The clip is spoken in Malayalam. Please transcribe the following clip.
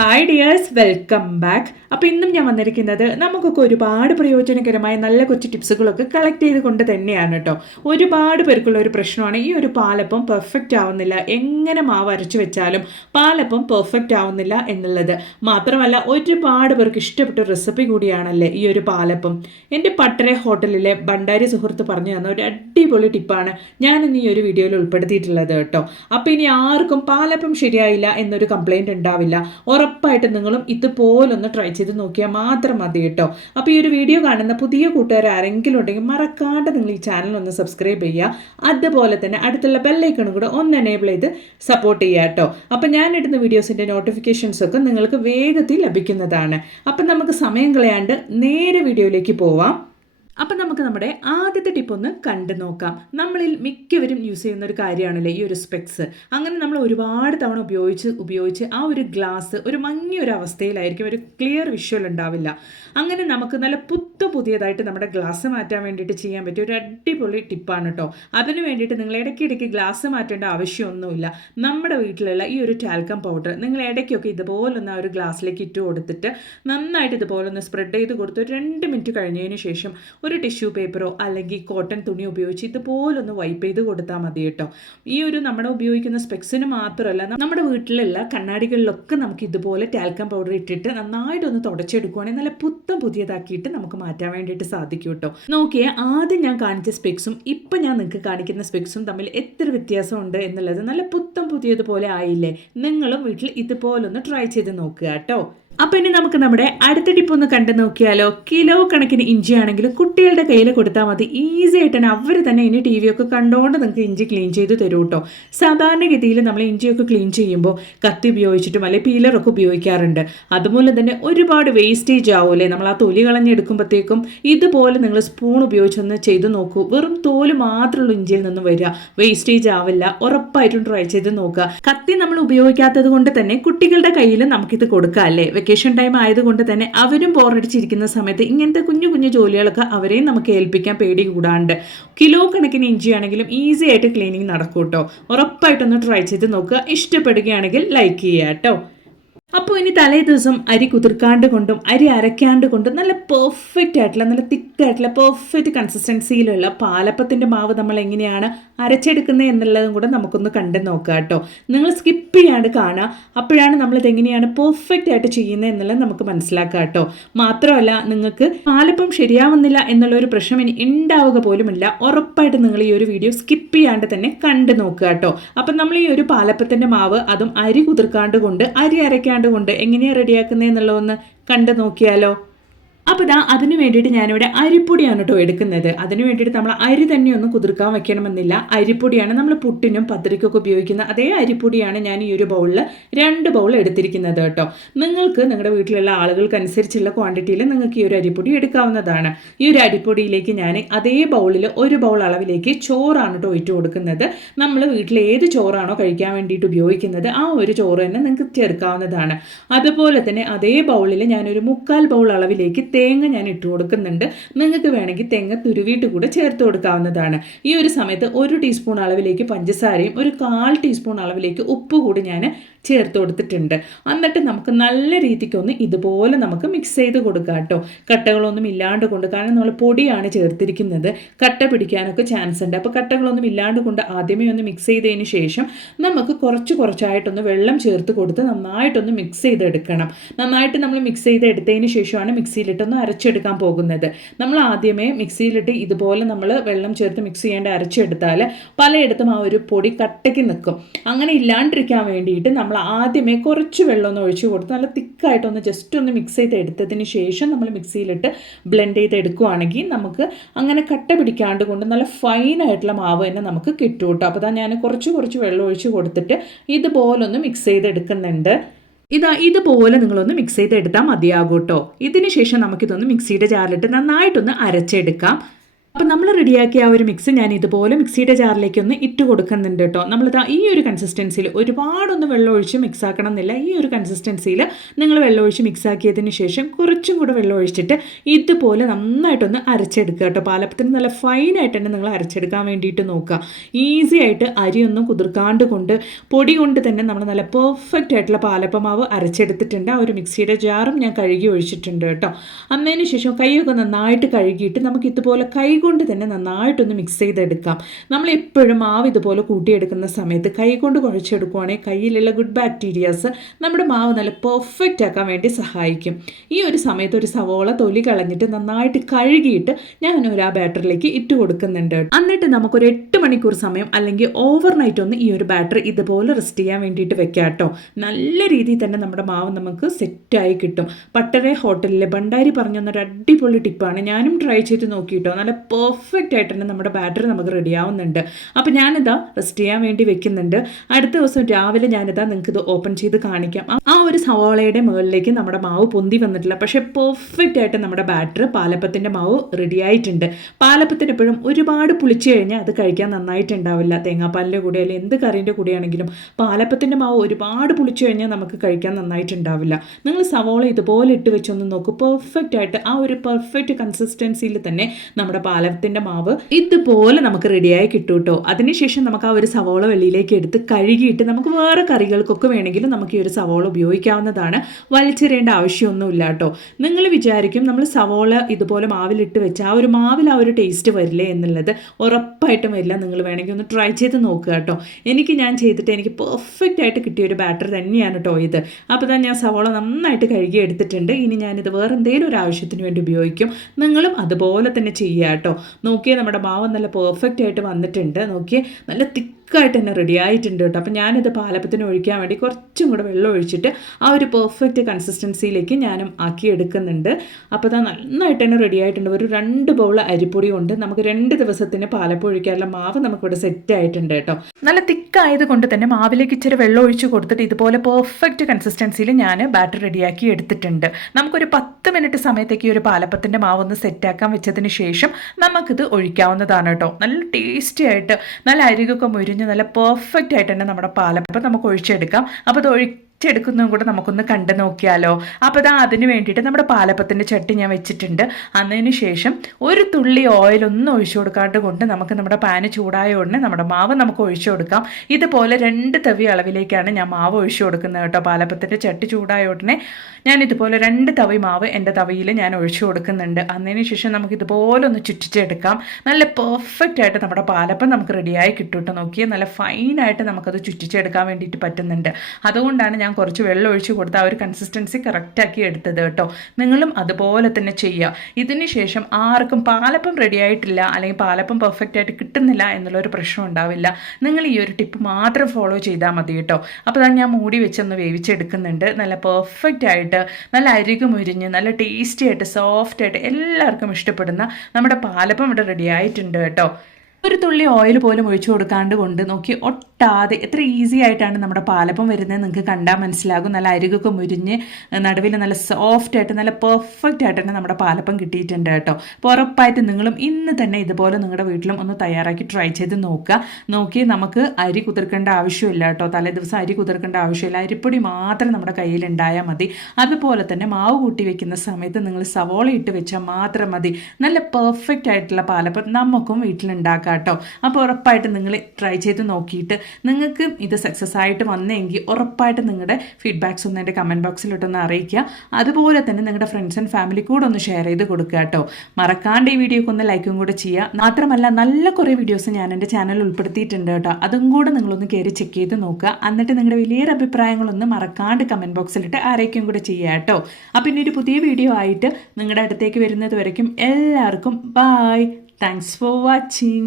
Hi dears, welcome back. അപ്പോൾ ഇന്നും ഞാൻ വന്നിരിക്കുന്നത് നമുക്കൊക്കെ ഒരുപാട് പ്രയോജനകരമായ നല്ല കൊച്ചു ടിപ്സുകളൊക്കെ കളക്ട് ചെയ്തുകൊണ്ട് തന്നെയാണ് കേട്ടോ. ഒരുപാട് പേർക്കുള്ള ഒരു പ്രശ്നമാണ് ഈ ഒരു പാലപ്പം പെർഫെക്റ്റ് ആവുന്നില്ല, എങ്ങനെ മാവ് അരച്ചു വെച്ചാലും പാലപ്പം പെർഫെക്റ്റ് ആവുന്നില്ല എന്നുള്ളത്. മാത്രമല്ല ഒരുപാട് പേർക്ക് ഇഷ്ടപ്പെട്ട റെസിപ്പി കൂടിയാണല്ലേ ഈ ഒരു പാലപ്പം. എൻ്റെ പട്ടരെ ഹോട്ടലിലെ ഭണ്ഡാരി സുഹൃത്ത് പറഞ്ഞു തന്ന ഒരു അടിപൊളി ടിപ്പാണ് ഞാനിന്ന് ഈ ഒരു വീഡിയോയിൽ ഉൾപ്പെടുത്തിയിട്ടുള്ളത് കേട്ടോ. അപ്പോൾ ഇനി ആർക്കും പാലപ്പം ശരിയായില്ല എന്നൊരു കംപ്ലൈൻറ്റ് ഉണ്ടാവില്ല. ഉറപ്പായിട്ടും നിങ്ങളും ഇതുപോലൊന്ന് ട്രൈ ചെയ്ത് നോക്കിയാൽ മാത്രം മതി കേട്ടോ. അപ്പോൾ ഈ ഒരു വീഡിയോ കാണുന്ന പുതിയ കൂട്ടുകാർ ആരെങ്കിലും ഉണ്ടെങ്കിൽ മറക്കാണ്ട് നിങ്ങൾ ഈ ചാനൽ ഒന്ന് സബ്സ്ക്രൈബ് ചെയ്യുക. അതുപോലെ തന്നെ അടുത്തുള്ള ബെല്ലൈക്കണും കൂടെ ഒന്ന് എനേബിൾ ചെയ്ത് സപ്പോർട്ട് ചെയ്യുക കേട്ടോ. അപ്പോൾ ഞാനിടുന്ന വീഡിയോസിൻ്റെ നോട്ടിഫിക്കേഷൻസ് ഒക്കെ നിങ്ങൾക്ക് വേഗത്തിൽ ലഭിക്കുന്നതാണ്. അപ്പം നമുക്ക് സമയം കളയാണ്ട് നേരെ വീഡിയോയിലേക്ക് പോവാം. അപ്പം നമുക്ക് നമ്മുടെ ആദ്യത്തെ ടിപ്പ് ഒന്ന് കണ്ടു നോക്കാം. നമ്മളിൽ മിക്കവരും യൂസ് ചെയ്യുന്ന ഒരു കാര്യമാണല്ലേ ഈ ഒരു സ്പെക്സ്. അങ്ങനെ നമ്മൾ ഒരുപാട് തവണ ഉപയോഗിച്ച് ആ ഒരു ഗ്ലാസ് ഒരു മങ്ങിയ ഒരു അവസ്ഥയിലായിരിക്കും, ഒരു ക്ലിയർ വിഷ്വൽ ഉണ്ടാവില്ല. അങ്ങനെ നമുക്ക് നല്ല പുതിയതായിട്ട് നമ്മുടെ ഗ്ലാസ് മാറ്റാൻ വേണ്ടിയിട്ട് ചെയ്യാൻ പറ്റിയ ഒരു അടിപൊളി ടിപ്പാണ് കേട്ടോ. അതിന് വേണ്ടിയിട്ട് നിങ്ങൾ ഇടയ്ക്കിടയ്ക്ക് ഗ്ലാസ് മാറ്റേണ്ട ആവശ്യമൊന്നുമില്ല. നമ്മുടെ വീട്ടിലുള്ള ഈ ഒരു ടാൽക്കം പൗഡർ നിങ്ങൾ ഇടയ്ക്കൊക്കെ ഇതുപോലൊന്ന് ആ ഒരു ഗ്ലാസ്സിലേക്ക് ഇട്ട് കൊടുത്തിട്ട് നന്നായിട്ട് ഇതുപോലൊന്ന് സ്പ്രെഡ് ചെയ്ത് കൊടുത്ത് ഒരു 2 മിനിറ്റ് കഴിഞ്ഞതിന് ശേഷം ഒരു ടിഷ്യൂ പേപ്പറോ അല്ലെങ്കിൽ കോട്ടൺ തുണി ഉപയോഗിച്ച് ഇതുപോലൊന്ന് വൈപ്പ് ചെയ്ത് കൊടുത്താൽ മതി കേട്ടോ. ഈ ഒരു നമ്മുടെ ഉപയോഗിക്കുന്ന സ്പെക്സിന് മാത്രമല്ല, നമ്മുടെ വീട്ടിലുള്ള കണ്ണാടികളിലൊക്കെ നമുക്ക് ഇതുപോലെ ടാൽക്കം പൗഡർ ഇട്ടിട്ട് നന്നായിട്ടൊന്ന് തുടച്ചെടുക്കുകയാണെങ്കിൽ നല്ല പുതിയതാക്കിയിട്ട് നമുക്ക് മാറ്റാൻ വേണ്ടിയിട്ട് സാധിക്കും കേട്ടോ. നോക്കിയേ, ആദ്യം ഞാൻ കാണിച്ച സ്പെക്സും ഇപ്പം ഞാൻ നിങ്ങൾക്ക് കാണിക്കുന്ന സ്പെക്സും തമ്മിൽ എത്ര വ്യത്യാസമുണ്ട് എന്നുള്ളത് നല്ല പുതിയതുപോലെ ആയില്ലേ? നിങ്ങളും വീട്ടിൽ ഇതുപോലൊന്ന് ട്രൈ ചെയ്ത് നോക്കുക കേട്ടോ. അപ്പം ഇനി നമുക്ക് നമ്മുടെ അടുത്ത ടിപ്പ് ഒന്ന് കണ്ടു നോക്കിയാലോ. കിലോ കണക്കിന് ഇഞ്ചി ആണെങ്കിൽ കുട്ടികളുടെ കയ്യിൽ കൊടുത്താൽ മതി. ഈസി ആയിട്ട് തന്നെ അവർ തന്നെ ഇനി ടി വി ഒക്കെ കണ്ടുകൊണ്ട് നിങ്ങൾക്ക് ഇഞ്ചി ക്ലീൻ ചെയ്ത് തരും കേട്ടോ. സാധാരണഗതിയിൽ നമ്മൾ ഇഞ്ചിയൊക്കെ ക്ലീൻ ചെയ്യുമ്പോൾ കത്തി ഉപയോഗിച്ചിട്ടും അല്ലെങ്കിൽ പീലറൊക്കെ ഉപയോഗിക്കാറുണ്ട്. അതുപോലെ തന്നെ ഒരുപാട് വേസ്റ്റേജ് ആവുമല്ലേ നമ്മൾ ആ തൊലി കളഞ്ഞെടുക്കുമ്പോഴത്തേക്കും. ഇതുപോലെ നിങ്ങൾ സ്പൂൺ ഉപയോഗിച്ചൊന്ന് ചെയ്ത് നോക്കൂ. വെറും തോല് മാത്രമുള്ള ഇഞ്ചിയിൽ നിന്നും വരിക, വേസ്റ്റേജ് ആവില്ല. ഉറപ്പായിട്ടും ട്രൈ ചെയ്ത് നോക്കുക. കത്തി നമ്മൾ ഉപയോഗിക്കാത്തത് കൊണ്ട് തന്നെ കുട്ടികളുടെ കയ്യിൽ നമുക്കിത് കൊടുക്കാം അല്ലേ. വെക്കേഷൻ ടൈം ആയതുകൊണ്ട് തന്നെ അവരും ബോറടിച്ചിരിക്കുന്ന സമയത്ത് ഇങ്ങനത്തെ കുഞ്ഞു ജോലികളൊക്കെ അവരെയും നമുക്ക് ഏൽപ്പിക്കാൻ പേടി കൂടാണ്ട്. കിലോ കണക്കിന് ഇഞ്ചിയാണെങ്കിലും ഈസി ആയിട്ട് ക്ലീനിങ് നടക്കും കേട്ടോ. ഉറപ്പായിട്ടൊന്ന് ട്രൈ ചെയ്ത് നോക്കുക. ഇഷ്ടപ്പെടുകയാണെങ്കിൽ ലൈക്ക് ചെയ്യുക കേട്ടോ. അപ്പോൾ ഇനി തലേ ദിവസം അരി കുതിർക്കാണ്ട് കൊണ്ടും അരി അരയ്ക്കാണ്ട് കൊണ്ടും നല്ല പെർഫെക്റ്റ് ആയിട്ടുള്ള നല്ല തിക്കായിട്ടുള്ള പെർഫെക്റ്റ് കൺസിസ്റ്റൻസിയിലുള്ള പാലപ്പത്തിൻ്റെ മാവ് നമ്മൾ എങ്ങനെയാണ് അരച്ചെടുക്കുന്നത് എന്നുള്ളതും കൂടെ നമുക്കൊന്ന് കണ്ടു നോക്കുക കേട്ടോ. നിങ്ങൾ സ്കിപ്പ് ചെയ്യാണ്ട് കാണുക. അപ്പോഴാണ് നമ്മളിത് എങ്ങനെയാണ് പെർഫെക്റ്റ് ആയിട്ട് ചെയ്യുന്നത് എന്നുള്ളത് നമുക്ക് മനസ്സിലാക്കുക കേട്ടോ. മാത്രമല്ല, നിങ്ങൾക്ക് പാലപ്പം ശരിയാവുന്നില്ല എന്നുള്ളൊരു പ്രശ്നം ഇനി ഉണ്ടാവുക പോലുമില്ല. ഉറപ്പായിട്ട് നിങ്ങൾ ഈ ഒരു വീഡിയോ സ്കിപ്പ് ചെയ്യാണ്ട് തന്നെ കണ്ടു നോക്കുക കേട്ടോ. അപ്പം നമ്മൾ ഈ ഒരു പാലപ്പത്തിൻ്റെ മാവ് അതും അരി കുതിർക്കാണ്ട് കൊണ്ട് അരി അരയ്ക്കാണ്ട് കൊണ്ട് എങ്ങനെയാണ് റെഡിയാക്കുന്നത് എന്നുള്ളതൊന്ന് കണ്ടു നോക്കിയാലോ. അപ്പോൾ അതിന് വേണ്ടിയിട്ട് ഞാനിവിടെ അരിപ്പൊടിയാണ് കേട്ടോ എടുക്കുന്നത്. അതിന് വേണ്ടിയിട്ട് നമ്മൾ അരി തന്നെ ഒന്നും കുതിർക്കാൻ വെക്കണമെന്നില്ല. അരിപ്പൊടിയാണ് നമ്മൾ പുട്ടിനും പത്തിരിക്കൊക്കെ ഉപയോഗിക്കുന്ന അതേ അരിപ്പൊടിയാണ് ഞാൻ ഈ ഒരു ബൗളിൽ 2 ബൗൾ എടുത്തിരിക്കുന്നത് കേട്ടോ. നിങ്ങൾക്ക് നിങ്ങളുടെ വീട്ടിലുള്ള ആളുകൾക്കനുസരിച്ചുള്ള ക്വാണ്ടിറ്റിയിൽ നിങ്ങൾക്ക് ഈ ഒരു അരിപ്പൊടി എടുക്കാവുന്നതാണ്. ഈ ഒരു അരിപ്പൊടിയിലേക്ക് ഞാൻ അതേ ബൗളിൽ 1 ബൗൾ അളവിലേക്ക് ചോറാണ് കേട്ടോ ഇട്ട് കൊടുക്കുന്നത്. നമ്മൾ വീട്ടിൽ ഏത് ചോറാണോ കഴിക്കാൻ വേണ്ടിയിട്ട് ഉപയോഗിക്കുന്നത് ആ ഒരു ചോറ് തന്നെ നിങ്ങൾക്ക് ചേർക്കാവുന്നതാണ്. അതുപോലെ തന്നെ അതേ ബൗളിൽ ഞാനൊരു 3/4 ബൗൾ അളവിലേക്ക് തേങ്ങ ഞാൻ ഇട്ട് കൊടുക്കുന്നുണ്ട്. നിങ്ങൾക്ക് വേണമെങ്കിൽ തേങ്ങ തുരുവിയിട്ട് കൂടെ ചേർത്ത് കൊടുക്കാവുന്നതാണ്. ഈ ഒരു സമയത്ത് 1 ടീസ്പൂൺ അളവിലേക്ക് പഞ്ചസാരയും 1/4 ടീസ്പൂൺ അളവിലേക്ക് ഉപ്പ് കൂടി ഞാൻ ചേർത്ത് കൊടുത്തിട്ടുണ്ട്. എന്നിട്ട് നമുക്ക് നല്ല രീതിക്കൊന്ന് ഇതുപോലെ നമുക്ക് മിക്സ് ചെയ്ത് കൊടുക്കാം കേട്ടോ. കട്ടകളൊന്നും ഇല്ലാണ്ട് കൊണ്ട്, കാരണം നമ്മൾ പൊടിയാണ് ചേർത്തിരിക്കുന്നത്, കട്ട പിടിക്കാനൊക്കെ ചാൻസ് ഉണ്ട്. അപ്പോൾ കട്ടകളൊന്നും ഇല്ലാണ്ട് കൊണ്ട് ആദ്യമേ ഒന്ന് മിക്സ് ചെയ്തതിന് ശേഷം നമുക്ക് കുറച്ചായിട്ടൊന്ന് വെള്ളം ചേർത്ത് കൊടുത്ത് നന്നായിട്ടൊന്ന് മിക്സ് ചെയ്തെടുക്കണം. നന്നായിട്ട് നമ്മൾ മിക്സ് ചെയ്തെടുത്തതിന് ശേഷമാണ് മിക്സിയിലിട്ടൊന്ന് അരച്ചെടുക്കാൻ പോകുന്നത്. നമ്മൾ ആദ്യമേ മിക്സിയിലിട്ട് ഇതുപോലെ നമ്മൾ വെള്ളം ചേർത്ത് മിക്സ് ചെയ്യാണ്ട് അരച്ചെടുത്താൽ പലയിടത്തും ആ ഒരു പൊടി കട്ടയ്ക്ക് നിൽക്കും. അങ്ങനെ ഇല്ലാണ്ടിരിക്കാൻ വേണ്ടിയിട്ട് നമ്മൾ ആദ്യമേ കുറച്ച് വെള്ളമൊന്ന് ഒഴിച്ചു കൊടുത്ത് നല്ല തിക്കായിട്ടൊന്ന് ജസ്റ്റ് ഒന്ന് മിക്സ് ചെയ്ത് എടുത്തതിന് ശേഷം നമ്മൾ മിക്സിയിലിട്ട് ബ്ലെൻഡ് ചെയ്തെടുക്കുകയാണെങ്കിൽ നമുക്ക് അങ്ങനെ കട്ട പിടിക്കാണ്ട് കൊണ്ട് നല്ല ഫൈനായിട്ടുള്ള മാവ് തന്നെ നമുക്ക് കിട്ടും കേട്ടോ. അപ്പോൾ ഞാൻ കുറച്ച് വെള്ളം ഒഴിച്ച് കൊടുത്തിട്ട് ഇതുപോലൊന്ന് മിക്സ് ചെയ്തെടുക്കുന്നുണ്ട്. ഇതുപോലെ നിങ്ങളൊന്ന് മിക്സ് ചെയ്തെടുത്താൽ മതിയാകും കേട്ടോ. ഇതിന് ശേഷം നമുക്കിതൊന്ന് മിക്സിയുടെ ജാറിലിട്ട് നന്നായിട്ടൊന്ന് അരച്ചെടുക്കാം. അപ്പോൾ നമ്മൾ റെഡിയാക്കിയ ആ ഒരു മിക്സ് ഞാൻ ഇതുപോലെ മിക്സിയുടെ ജാറിലേക്ക് ഒന്ന് ഇട്ട് കൊടുക്കുന്നുണ്ട് കേട്ടോ. നമ്മളിതാ ഈ ഒരു കൺസിസ്റ്റൻസിയിൽ ഒരുപാടൊന്ന് വെള്ളം ഒഴിച്ച് മിക്സ് ആക്കണം എന്നില്ല. ഈ ഒരു കൺസിസ്റ്റൻസിയിൽ നിങ്ങൾ വെള്ളം ഒഴിച്ച് മിക്സ് ആക്കിയതിന് ശേഷം കുറച്ചും കൂടെ വെള്ളം ഒഴിച്ചിട്ട് ഇതുപോലെ നന്നായിട്ടൊന്ന് അരച്ചെടുക്കുക കേട്ടോ. പാലപ്പത്തിന് നല്ല ഫൈനായിട്ട് തന്നെ നിങ്ങൾ അരച്ചെടുക്കാൻ വേണ്ടിയിട്ട് നോക്കുക. ഈസി ആയിട്ട് അരിയൊന്നും കുതിർക്കാണ്ട് കൊണ്ട് പൊടി കൊണ്ട് തന്നെ നമ്മൾ നല്ല പെർഫെക്റ്റ് ആയിട്ടുള്ള പാലപ്പമാവ് അരച്ചെടുത്തിട്ടുണ്ട്. ആ ഒരു മിക്സിയുടെ ജാറും ഞാൻ കഴുകി ഒഴിച്ചിട്ടുണ്ട് കേട്ടോ. അന്നതിന് ശേഷം കൈയൊക്കെ നന്നായിട്ട് കഴുകിയിട്ട് നമുക്ക് ഇതുപോലെ കൈ കൊണ്ട് തന്നെ നന്നായിട്ടൊന്ന് മിക്സ് ചെയ്തെടുക്കാം. നമ്മൾ എപ്പോഴും മാവ് ഇതുപോലെ കൂട്ടിയെടുക്കുന്ന സമയത്ത് കൈ കൊണ്ട് കുഴച്ചെടുക്കുവാണെങ്കിൽ കയ്യിലുള്ള ഗുഡ് ബാക്ടീരിയാസ് നമ്മുടെ മാവ് നല്ല പെർഫെക്റ്റ് ആക്കാൻ വേണ്ടി സഹായിക്കും. ഈ ഒരു സമയത്ത് ഒരു സവോള തൊലി കളഞ്ഞിട്ട് നന്നായിട്ട് കഴുകിയിട്ട് ഞാൻ ഒരു ആ ബാറ്ററിലേക്ക് ഇട്ട് കൊടുക്കുന്നുണ്ട്. എന്നിട്ട് നമുക്കൊരു 8 മണിക്കൂർ സമയം അല്ലെങ്കിൽ ഓവർനൈറ്റ് ഒന്ന് ഈ ഒരു ബാറ്റർ ഇതുപോലെ റെസ്റ്റ് ചെയ്യാൻ വേണ്ടിയിട്ട് വെക്കാം കേട്ടോ. നല്ല രീതിയിൽ തന്നെ നമ്മുടെ മാവ് നമുക്ക് സെറ്റായി കിട്ടും. പട്ടരെ ഹോട്ടലിലെ ഭണ്ടാരി പറഞ്ഞൊന്നൊരു അടിപൊളി ടിപ്പാണ്. ഞാനും ട്രൈ ചെയ്ത് നോക്കിയിട്ടോ. നല്ല പെർഫെക്റ്റ് ആയിട്ട് തന്നെ നമ്മുടെ ബാറ്ററി നമുക്ക് റെഡി ആവുന്നുണ്ട്. അപ്പോൾ ഞാനിതാ റെസ്റ്റ് ചെയ്യാൻ വേണ്ടി വെക്കുന്നുണ്ട്. അടുത്ത ദിവസം രാവിലെ ഞാനിതാ നിങ്ങൾക്ക് ഇത് ഓപ്പൺ ചെയ്ത് കാണിക്കാം. ആ ഒരു സവാളയുടെ മുകളിലേക്ക് നമ്മുടെ മാവ് പൊന്തി വന്നിട്ടില്ല. പക്ഷേ പെർഫെക്റ്റ് ആയിട്ട് നമ്മുടെ ബാറ്ററി പാലപ്പത്തിൻ്റെ മാവ് റെഡി ആയിട്ടുണ്ട്. പാലപ്പത്തിന് എപ്പോഴും ഒരുപാട് പുളിച്ച് കഴിഞ്ഞാൽ അത് കഴിക്കാൻ നന്നായിട്ടുണ്ടാവില്ല. തേങ്ങാപ്പാലിൻ്റെ കൂടെ അല്ലെങ്കിൽ എന്ത് കറീൻ്റെ കൂടെയാണെങ്കിലും പാലപ്പത്തിൻ്റെ മാവ് ഒരുപാട് പുളിച്ച് കഴിഞ്ഞാൽ നമുക്ക് കഴിക്കാൻ നന്നായിട്ടുണ്ടാവില്ല. നിങ്ങൾ സവാള ഇതുപോലെ ഇട്ട് വെച്ചൊന്ന് നോക്കൂ. പെർഫെക്റ്റ് ആയിട്ട് ആ ഒരു പെർഫെക്റ്റ് കൺസിസ്റ്റൻസിയിൽ തന്നെ നമ്മുടെ പാലപ്പത്തിൻ്റെ മാവ് ഇതുപോലെ നമുക്ക് റെഡിയായി കിട്ടും കേട്ടോ. അതിനുശേഷം നമുക്ക് ആ ഒരു സവോള വെളിയിലേക്ക് എടുത്ത് കഴുകിയിട്ട് നമുക്ക് വേറെ കറികൾക്കൊക്കെ വേണമെങ്കിലും നമുക്ക് ഈ ഒരു സവോള ഉപയോഗിക്കാവുന്നതാണ്. വലിച്ചെറിയേണ്ട ആവശ്യമൊന്നുമില്ല കേട്ടോ. നിങ്ങൾ വിചാരിക്കും നമ്മൾ സവോള ഇതുപോലെ മാവിലിട്ട് വെച്ച് ആ ഒരു മാവിൽ ആ ഒരു ടേസ്റ്റ് വരില്ലേ എന്നുള്ളത്. ഉറപ്പായിട്ടും വരില്ല. നിങ്ങൾ വേണമെങ്കിൽ ഒന്ന് ട്രൈ ചെയ്ത് നോക്കുക കേട്ടോ. ഞാൻ ചെയ്തിട്ട് എനിക്ക് പെർഫെക്റ്റ് ആയിട്ട് കിട്ടിയ ഒരു ബാറ്റർ തന്നെയാണ് കേട്ടോ ഇത്. അപ്പോൾ തന്നെ ഞാൻ സവോള നന്നായിട്ട് കഴുകി എടുത്തിട്ടുണ്ട്. ഇനി ഞാനിത് വേറെ എന്തെങ്കിലും ഒരു ആവശ്യത്തിന് വേണ്ടി ഉപയോഗിക്കും. നിങ്ങളും അതുപോലെ തന്നെ ചെയ്യുക കേട്ടോ. നോക്കിയേ നമ്മുടെ മാവ് നല്ല പെർഫെക്റ്റ് ആയിട്ട് വന്നിട്ടുണ്ട്. നോക്കിയേ നല്ല തിക്കായിട്ട് തന്നെ റെഡി ആയിട്ടുണ്ട് കേട്ടോ. അപ്പോൾ ഞാനിത് പാലപ്പത്തിന് ഒഴിക്കാൻ വേണ്ടി കുറച്ചും കൂടെ വെള്ളം ഒഴിച്ചിട്ട് ആ ഒരു പെർഫെക്റ്റ് കൺസിസ്റ്റൻസിയിലേക്ക് ഞാനും ആക്കി എടുക്കുന്നുണ്ട്. അപ്പോൾ അത് നന്നായിട്ട് തന്നെ റെഡി ആയിട്ടുണ്ട്. ഒരു 2 ബൗൾ അരിപ്പൊടി കൊണ്ട് നമുക്ക് 2 ദിവസത്തിന് പാലപ്പം ഒഴിക്കാനുള്ള മാവ് നമുക്കിവിടെ സെറ്റ് ആയിട്ടുണ്ട് കേട്ടോ. നല്ല തിക്കായത് കൊണ്ട് തന്നെ മാവിലേക്ക് ഇച്ചിരി വെള്ളം ഒഴിച്ച് കൊടുത്തിട്ട് ഇതുപോലെ പെർഫെക്റ്റ് കൺസിസ്റ്റൻസിയിൽ ഞാൻ ബാറ്റർ റെഡിയാക്കി എടുത്തിട്ടുണ്ട്. നമുക്കൊരു 10 മിനിറ്റ് സമയത്തേക്ക് ഈ ഒരു പാലപ്പത്തിൻ്റെ മാവ് ഒന്ന് സെറ്റാക്കാൻ വെച്ചതിന് ശേഷം നമുക്കിത് ഒഴിക്കാവുന്നതാണ് കേട്ടോ. നല്ല ടേസ്റ്റി ആയിട്ട് നല്ല അരികൊക്കെ മുരിഞ്ഞ് നല്ല പെർഫെക്റ്റ് ആയിട്ട് തന്നെ നമ്മുടെ പാലപ്പം നമുക്ക് ഒഴിച്ചെടുക്കാം. അപ്പോൾ അത് എടുക്കുന്നതും കൂടെ നമുക്കൊന്ന് കണ്ടു നോക്കിയാലോ. അപ്പോൾ അതിന് വേണ്ടിയിട്ട് നമ്മുടെ പാലപ്പത്തിൻ്റെ ചട്ടി ഞാൻ വെച്ചിട്ടുണ്ട്. അതിന് ശേഷം ഒരു തുള്ളി ഓയിലൊന്നും ഒഴിച്ചു കൊടുക്കാണ്ട് കൊണ്ട് നമുക്ക് നമ്മുടെ പാന് ചൂടായ ഉടനെ നമ്മുടെ മാവ് നമുക്ക് ഒഴിച്ചു കൊടുക്കാം. ഇതുപോലെ 2 തവി അളവിലേക്കാണ് ഞാൻ മാവ് ഒഴിച്ചു കൊടുക്കുന്നത് കേട്ടോ. പാലപ്പത്തിൻ്റെ ചട്ടി ചൂടായ ഉടനെ ഞാൻ ഇതുപോലെ 2 തവി മാവ് എൻ്റെ തവിയിൽ ഞാൻ ഒഴിച്ചു കൊടുക്കുന്നുണ്ട്. അതിന് ശേഷം നമുക്ക് ഇതുപോലെ ഒന്ന് ചുറ്റിച്ചെടുക്കാം. നല്ല പെർഫെക്റ്റ് ആയിട്ട് നമ്മുടെ പാലപ്പം നമുക്ക് റെഡിയായി കിട്ടും. നോക്കിയാൽ നല്ല ഫൈനായിട്ട് നമുക്കത് ചുറ്റിച്ചെടുക്കാൻ വേണ്ടിയിട്ട് പറ്റുന്നുണ്ട്. അതുകൊണ്ടാണ് ഞാൻ കുറച്ച് വെള്ളം ഒഴിച്ച് കൊടുത്ത് ആ ഒരു കൺസിസ്റ്റൻസി കറക്റ്റാക്കി എടുത്തത് കേട്ടോ. നിങ്ങളും അതുപോലെ തന്നെ ചെയ്യുക. ഇതിന് ശേഷം ആർക്കും പാലപ്പം റെഡി ആയിട്ടില്ല അല്ലെങ്കിൽ പാലപ്പം പെർഫെക്റ്റ് ആയിട്ട് കിട്ടുന്നില്ല എന്നുള്ളൊരു പ്രശ്നം ഉണ്ടാവില്ല. നിങ്ങൾ ഈ ഒരു ടിപ്പ് മാത്രം ഫോളോ ചെയ്താൽ മതി കേട്ടോ. അപ്പോൾ ഞാൻ മൂടി വെച്ചൊന്ന് വേവിച്ചെടുക്കുന്നുണ്ട്. നല്ല പെർഫെക്റ്റ് ആയിട്ട് നല്ല അരികു മുരിഞ്ഞ് നല്ല ടേസ്റ്റി ആയിട്ട് സോഫ്റ്റ് ആയിട്ട് എല്ലാവർക്കും ഇഷ്ടപ്പെടുന്ന നമ്മുടെ പാലപ്പം ഇവിടെ റെഡി ആയിട്ടുണ്ട് കേട്ടോ. ഒരു തുള്ളി ഓയിൽ പോലും ഒഴിച്ചു കൊടുക്കാണ്ട് കൊണ്ട് നോക്കി ഒട്ടാതെ എത്ര ഈസി ആയിട്ടാണ് നമ്മുടെ പാലപ്പം വരുന്നത് നിങ്ങൾക്ക് കണ്ടാൽ മനസ്സിലാകും. നല്ല അരികൊക്കെ മുരിഞ്ഞ് നടുവിൽ നല്ല സോഫ്റ്റ് ആയിട്ട് നല്ല പെർഫെക്റ്റ് ആയിട്ട് തന്നെ നമ്മുടെ പാലപ്പം കിട്ടിയിട്ടുണ്ട് കേട്ടോ. അപ്പോൾ ഉറപ്പായിട്ട് നിങ്ങളും ഇന്ന് തന്നെ ഇതുപോലെ നിങ്ങളുടെ വീട്ടിലും ഒന്ന് തയ്യാറാക്കി ട്രൈ ചെയ്ത് നോക്കുക. നോക്കി നമുക്ക് അരി കുതിർക്കേണ്ട ആവശ്യമില്ല കേട്ടോ. തലേ ദിവസം അരി കുതിർക്കേണ്ട ആവശ്യമില്ല. അരിപ്പൊടി മാത്രം നമ്മുടെ കയ്യിൽ ഉണ്ടായാൽ മതി. അതുപോലെ തന്നെ മാവ് കൂട്ടി വെക്കുന്ന സമയത്ത് നിങ്ങൾ സവോള ഇട്ട് വെച്ചാൽ മാത്രം മതി. നല്ല പെർഫെക്റ്റ് ആയിട്ടുള്ള പാലപ്പം നമുക്കും വീട്ടിലുണ്ടാക്കാം കേട്ടോ. അപ്പോൾ ഉറപ്പായിട്ട് നിങ്ങൾ ട്രൈ ചെയ്ത് നോക്കിയിട്ട് നിങ്ങൾക്ക് ഇത് സക്സസ് ആയിട്ട് വന്നെങ്കിൽ ഉറപ്പായിട്ട് നിങ്ങളുടെ ഫീഡ്ബാക്സ് ഒന്ന് എൻ്റെ കമൻറ്റ് ബോക്സിലിട്ടൊന്ന് അറിയിക്കുക. അതുപോലെ തന്നെ നിങ്ങളുടെ ഫ്രണ്ട്സ് ആൻഡ് ഫാമിലി കൂടെ ഒന്ന് ഷെയർ ചെയ്ത് കൊടുക്കുക കേട്ടോ. മറക്കാണ്ട് ഈ വീഡിയോക്ക് ഒന്ന് ലൈക്കും കൂടെ ചെയ്യുക. മാത്രമല്ല നല്ല കുറേ വീഡിയോസ് ഞാൻ എൻ്റെ ചാനലിൽ ഉൾപ്പെടുത്തിയിട്ടുണ്ട് കേട്ടോ. അതും കൂടെ നിങ്ങളൊന്ന് കയറി ചെക്ക് ചെയ്ത് നോക്കുക. എന്നിട്ട് നിങ്ങളുടെ വലിയൊരു അഭിപ്രായങ്ങളൊന്ന് മറക്കാണ്ട് കമൻറ്റ് ബോക്സിലിട്ട് ആരേക്കും കൂടെ ചെയ്യുക കേട്ടോ. അപ്പോൾ ഇനി ഒരു പുതിയ വീഡിയോ ആയിട്ട് നിങ്ങളുടെ അടുത്തേക്ക് വരുന്നത് വരയ്ക്കും എല്ലാവർക്കും ബൈ. Thanks for watching.